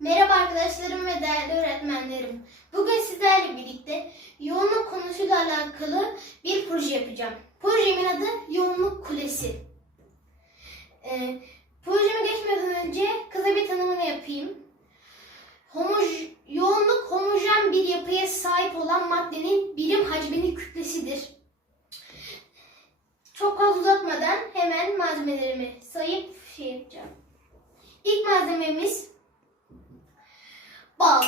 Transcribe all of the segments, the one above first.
Merhaba arkadaşlarım ve değerli öğretmenlerim. Bugün sizlerle birlikte yoğunluk konusuyla alakalı bir proje yapacağım. Projemin adı Yoğunluk Kulesi. Ee, projeme geçmeden önce kısa bir tanımını yapayım. Homoj yoğunluk homojen bir yapıya sahip olan maddenin birim hacminin kütlesidir. Çok fazla uzatmadan hemen malzemelerimi sayıp şey yapacağım. İlk malzememiz bal,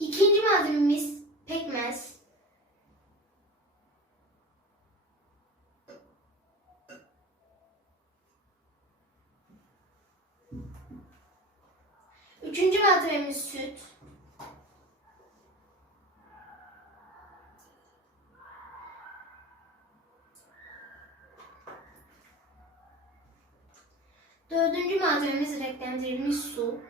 İkinci malzememiz pekmez. Üçüncü malzememiz süt. Dördüncü malzememiz renklendirilmiş su.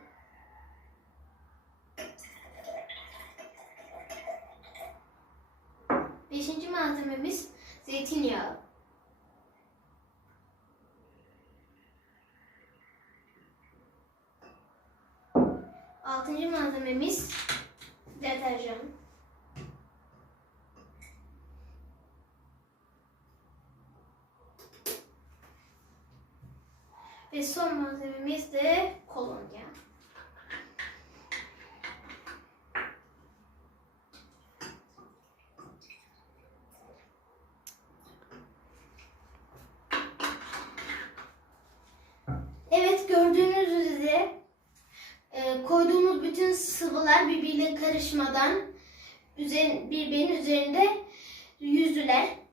Beşinci malzememiz Altıncı malzememiz deterjan. Ve son malzememiz de kolonya. Bütün sıvılar birbiriyle karışmadan birbirinin üzerinde yüzdüler.